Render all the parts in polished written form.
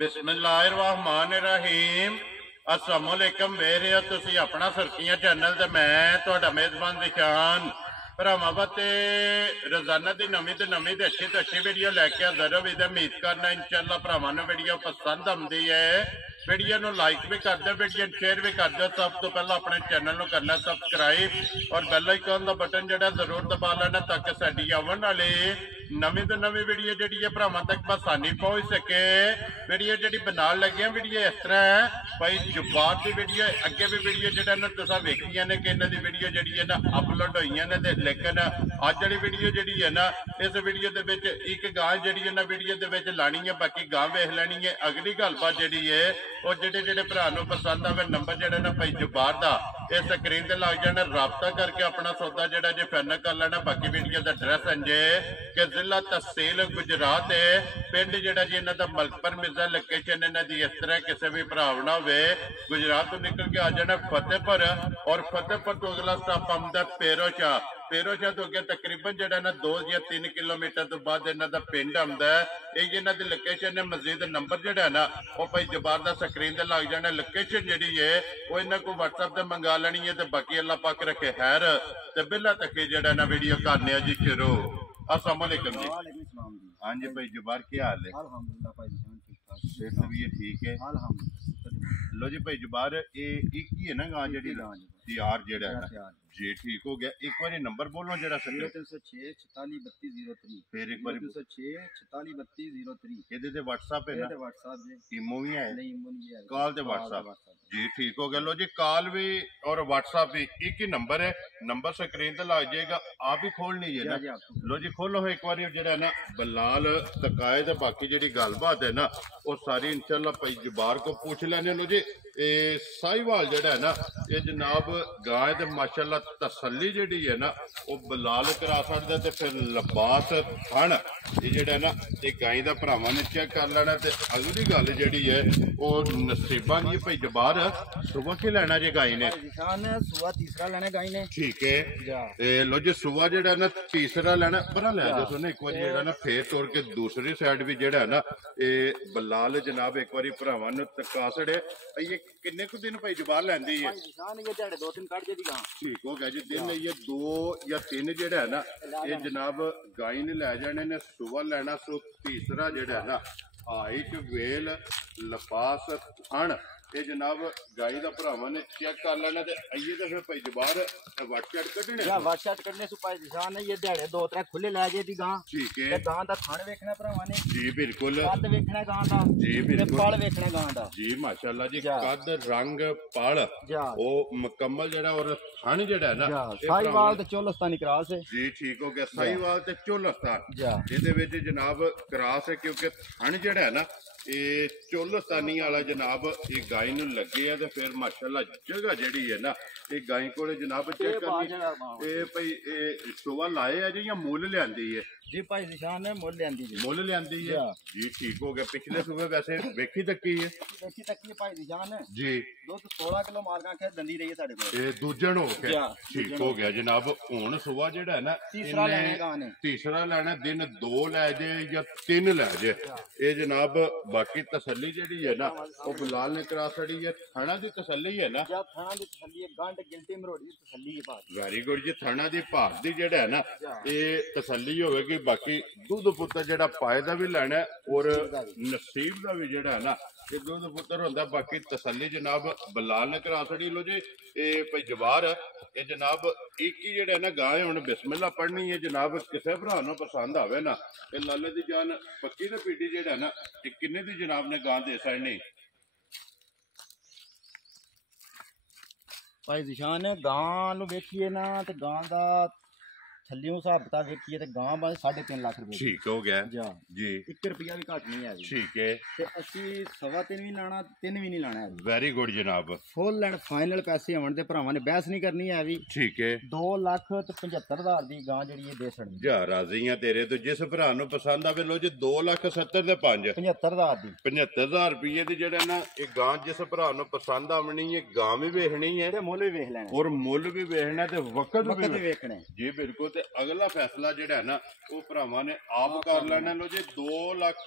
बिस्मिल्लाहिर्रहमानिर्रहीम। अस्सलामुअलैकुम। ਵੇਖ ਰਹੇ ਹੋ ਤੁਸੀਂ ਆਪਣਾ ਸੁਰਖੀਆਂ ਚੈਨਲ ਤੇ ਮੈਂ ਤੁਹਾਡਾ ਮੇਜ਼ਬਾਨ ਨਿਸ਼ਾਨ ਭਰਾਵਾਂ ਵਾਸਤੇ ਰੋਜ਼ਾਨਾ ਦੀ ਨਵੀਂ ਤੇ ਅੱਛੀ ਵੀਡੀਓ ਲੈ ਕੇ ਹਾਜ਼ਰ ਹਾਂ। ਉਮੀਦ ਕਰਨਾ ਇਨਸ਼ਾਅੱਲਾ ਭਰਾਵਾਂ ਨੂੰ ਵੀਡੀਓ ਪਸੰਦ ਆਉਂਦੀ ਹੈ। वीडियो ਨੂੰ लाइक भी कर दो, वीडियो शेयर भी कर दो। सब तो पहला अपने चैनल को करना सबसक्राइब और बैल आइकन का बटन जो जरूर दबा लेना ताकि साड़ी आने वाली नवी तो नवी वीडियो जी है भरावां तक आसानी पहुँच सके। वीडियो जी बना लगे वीडियो इस तरह है भाई जुबार की वीडियो अगे भी वीडियो जो तुसा वेखिया ने कि इन्हों की वीडियो जी है ना अपलोड हुई ने, लेकिन अज वाली वीडियो जी है ना इस वीडियो के एक गां जी है ना वीडियो लानी है, बाकी गां वेख लैनी है। अगली गलबात जी है और जेडे भरा पसंद आवे नंबर जो ना भाई जुबार का इस स्क्रीन से लग जाना, रबता करके अपना सौदा जो जे फाइनल कर लेना। बाकी वीडियो का एड्रैस इंजे कि जिला तहसील गुजरात है, पिंड जो जी इन्हों का मलकपुर मिर्जा लोकेशन इन्हों की इस तरह किसी भी भरावना हो गुजरात तो निकल के आ जाना फतेहपुर और फतेहपुर तो अगला स्टॉप आंदा पेरोशाह। पेरोशाह तो अगे तकरीबन जो ना 2 या 3 किलोमीटर तो बाद इन्हों का पिंड आता है। ये इन्हों की लोकेशन है। मजीद नंबर जो है ना वो भाई जुबार का स्क्रीन से लग जाना। लोकेशन जी है वो इन्हों को व्हाट्सएप से मंगा लेनी है। तो बाकी अल्लाह पाक रखे खैर तो बिला तक जो ना वीडियो करने जी शुरू। अस्सलाम वालेकुम जी। हाँ जी भाई जुबार क्या हाल है? सेहत भी ठीक है लो जी भाई जुबार ये एक ही है ना गां जी यार जेड़ा है जी ठीक हो गया। एक बार नंबर बोलो जरा 0306 46 32 03 फिर एक बार 0306 46 32 03 ਇਹਦੇ ਤੇ WhatsApp है ना? WhatsApp जी इमो भी है नहीं इमो नहीं है कॉल ते WhatsApp जी ठीक हो गया। लो जी कॉल भी और WhatsApp भी एक ही नंबर है। नंबर स्क्रीन ते लग जाएगा, आप ही खोल लीजिए ना। लो जी खोलो एक बार जरा ना बलाल तकाए ते बाकी जी गलबात है ना वो सारी इंशाल्लाह भाई जुबार को पूछ लेने। लो जी साहिवाल जड़ा है ना ये जनाब गाय ते माशाल्लाह तसल्ली जी है ना वो बलाल करा सकता ते फिर लबास थण ये जड़ा ना ये गाय का भरावां ने चेक कर लेना। ते अगली गल जी है वो नसीबा की भाई जुबार सुबह की लेना जी गाय ने? सुबह तीसरा लेना गाय ने। ठीक है लो जी सुबह जड़ा ना तीसरा लेना बना ले दसो ना एक बार जड़ा ना फिर तोड़ के दूसरी साइड भी जड़ा है ना ये बलाल जनाब एक बार भरावां ने तका छड़े। ये किन्ने कु दिन भाई जुबार लैंदी है? ठीक हो गया जी दिन ये 2 या 3 जेड़ा है ना ये जनाब गाय ने लै जाने ने सुबह लेना। सो तीसरा जेड़ा है ना हाइट वेल लपास थण ये जनाब गाय का भरावां ने चेक कर लेना। ते आइए तो फिर भाई जुबार व्हाट्सएप कटने व्हाट्सएप कटने से भाई निशान है ये दिहाड़े 2-3 खुले लै जे दी गां। ठीक है गां दा थण वेखना भरावां ने जी बिल्कुल कद वेखना गां दा जी बिल्कुल पल वेखना गां दा जी माशाल्लाह जी कद रंग पल वो मुकम्मल जेड़ा और थण जेड़ा है ना साहिवाल ते चोलस्तानी क्रॉस है जी। ठीक हो गया साहिवाल ते चोलस्तान इहदे विच जनाब क्रॉस है क्योंकि थण जेड़ा है ना ये चोलस्तानी वाला जनाब ये गाय नूं लगे है। तो फिर माशाल्लाह जगह जिहड़ी है ना ये गाय को जनाब चेक करनी ये भाई सुबह लाए है जी या मुल लियांदी है? जी भाई निशान है मुल लियांदी जी। मुल लियांदी है जी ठीक हो गया। पिछले सुबह वैसे वेखी तकी है? वेखी तकी है भाई निशान है जी। दुध 16 किलो मालका खे दंदी रही है साडे कोल। ये दूजन हो गया ठीक हो गया जनाब। हुण सुबह जेड़ा है ना तीसरा लेना गां ने तीसरा लेना दिन 2 लै जे या 3 लै जे ये जनाब। बाकी तसल्ली जेड़ी है ना वो बलाल ने करा छड़ी है। थाना दी तसल्ली है ना? थाना दी तसल्ली है गंड गिनती मरोड़ी दी तसल्ली है बात। वेरी गुड जी। थाना दी भाग दी जेड़ा है ना ये तसल्ली होगी। बाकी दूध पुत्र जेड़ा पाए दा भी लेना और नसीब दा भी जेड़ा है ना ये दूध पुत्र होंदा। बाकी तसल्ली जनाब बलाल ने करा छड़ी। लो जी ये भाई जुबार ये जनाब एक ही जेड़ा है ना गाय हुण बिस्मिल्लाह पढ़नी है जनाब। किसी भरा नूं पसंद आवे ना ये लाले दी जान पक्की ते पीटी जेड़ा है ना ये किन्ने दी जनाब ने गां दे छड़नी? भाई निशान गां नूं वेखिए ना ते गां दा थल्लियों हिसाब किताब वेखिए ते गां बस 3.5 लाख रुपए। ठीक हो गया जी। 1 रुपया भी घट नहीं है ठीक है ते असी 3.5 भी लाना 3 भी नहीं लाना है। वेरी गुड जनाब। फुल एंड फाइनल पैसे आवन ते भरावां ने बहस नहीं करनी है भी। ठीक है 2,75,000 दी गां जेड़ी है दे छड़नी जा राजी हां तेरे तो जिस भरा नूं पसंद आवे। लो जी 2,70,000 दे 5 75,000 दी 75,000 रुपये दी जेड़ा ना ये गां जिस भरा नूं पसंद आवनी है गां भी वेखनी है ते मुल भी वेख लेना और मुल भी वेखना ते वक्त भी वेखना जी बिल्कुल। ਤੇ ਅਗਲਾ ਫੈਸਲਾ ਜਿਹੜਾ ਹੈ ਨਾ ਉਹ ਭਰਾਵਾਂ ਨੇ ਆਪ ਕਰ ਲੈਣਾ। ਲੋ ਜੀ 2 ਲੱਖ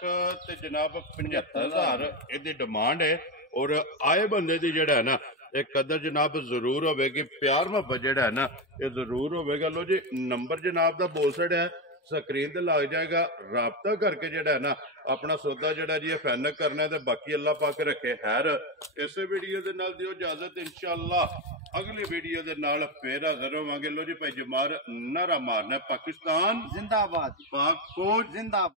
ਤੇ ਜਨਾਬ 75,000 ਇਹਦੀ ਡਿਮਾਂਡ ਹੈ। ਔਰ ਆਏ ਬੰਦੇ ਦੀ ਜਿਹੜਾ ਹੈ ਨਾ ਇਹ ਕਦਰ ਜਨਾਬ ਜ਼ਰੂਰ ਹੋਵੇਗੀ, ਪਿਆਰ ਮੁਹੱਬਤ ਜਿਹੜਾ ਹੈ ਨਾ ਇਹ ਜ਼ਰੂਰ ਹੋਵੇਗਾ। ਲੋ ਜੀ ਨੰਬਰ ਜਨਾਬ ਦਾ ਬੋਲ ਛੜਿਆ ਸਕਰੀਨ ਤੇ ਲੱਗ ਜਾਏਗਾ, ਰਾਬਤਾ ਕਰਕੇ ਜਿਹੜਾ ਹੈ ਨਾ ਆਪਣਾ ਸੌਦਾ ਜਿਹੜਾ ਜੀ ਇਹ ਫਾਈਨਲ ਕਰਨਾ ਤੇ ਬਾਕੀ ਅੱਲਾਹ ਪਾਕ ਰੱਖੇ ਖੈਰ। ਇਸੇ ਵੀਡੀਓ ਦੇ ਨਾਲ ਦਿਓ ਇਜਾਜ਼ਤ, ਇਨਸ਼ਾਅੱਲਾ ਅਗਲੀ ਵੀਡੀਓ ਦੇ ਨਾਲ ਫੇਰ ਹਾਜ਼ਰ ਹੋਵਾਂਗੇ। ਲੋ ਜੀ ਭਾਈ ਜਮਾਰ ਨਾਰਾ ਮਾਰਨਾ ਪਾਕਿਸਤਾਨ जिंदाबाद, ਪਾਕ ਫੌਜ जिंदाबाद।